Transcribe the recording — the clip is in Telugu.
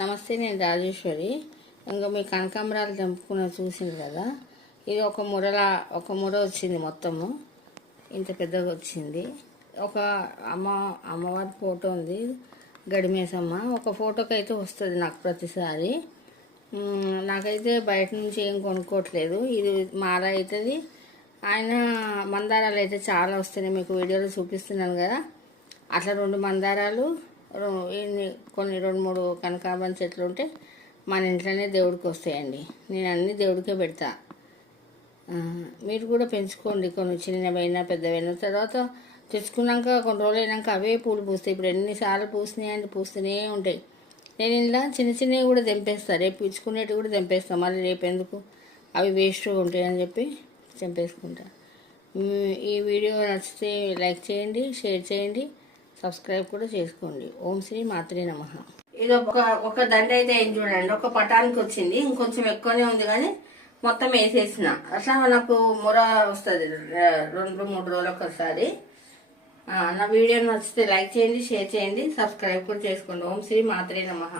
నమస్తే, నేను రాజేశ్వరి. ఇంకా మీ కనకాంబరాలు తెంపుకున్న చూసింది కదా, ఇది ఒక ముర వచ్చింది, మొత్తము ఇంత పెద్దగా వచ్చింది. ఒక అమ్మవారి ఫోటో ఉంది, గడిమేసమ్మ. ఒక ఫోటోకి అయితే వస్తుంది నాకు ప్రతిసారి. నాకైతే బయట నుంచి ఏం కొనుక్కోవట్లేదు, ఇది మాల అవుతుంది. ఆయన మందారాలు అయితే చాలా వస్తున్నాయి, మీకు వీడియోలో చూపిస్తున్నాను కదా. అట్లా 2 మందారాలు, కొన్ని 2-3 కనకాంబరం చెట్లు ఉంటే మన ఇంట్లోనే దేవుడికి వస్తాయండి. నేను అన్ని దేవుడికే పెడతా. మీరు కూడా పెంచుకోండి, కొన్ని చిన్నవైనా పెద్దవైనా. తర్వాత తెచ్చుకున్నాక కొన్ని రోజులు అయినాక అవే పూలు పూస్తాయి. ఇప్పుడు ఎన్నిసార్లు పూస్తున్నాయండి, పూస్తూనే ఉంటాయి. నేను ఇలా చిన్నవి కూడా తెంపేస్తాను, రేపు ఇచ్చుకునేవి కూడా తెంపేస్తాను. మళ్ళీ రేపు ఎందుకు, అవి వేస్ట్గా ఉంటాయని చెప్పి తెంపేసుకుంటా. ఈ వీడియో నచ్చితే లైక్ చేయండి, షేర్ చేయండి, సబ్స్క్రైబ్ కూడా చేసుకోండి. ఓం శ్రీ మాత్రే నమః. ఇది ఒక దండ అయితే ఏం చూడండి, ఒక పటానికి వచ్చింది. ఇంకొంచెం ఎక్కువనే ఉంది కానీ మొత్తం వేసేసిన. అట్లా నాకు ముర వస్తుంది 2-3 రోజులకు ఒకసారి. నా వీడియో నచ్చితే లైక్ చేయండి, షేర్ చేయండి, సబ్స్క్రైబ్ కూడా చేసుకోండి. ఓం శ్రీ మాత్రే నమః.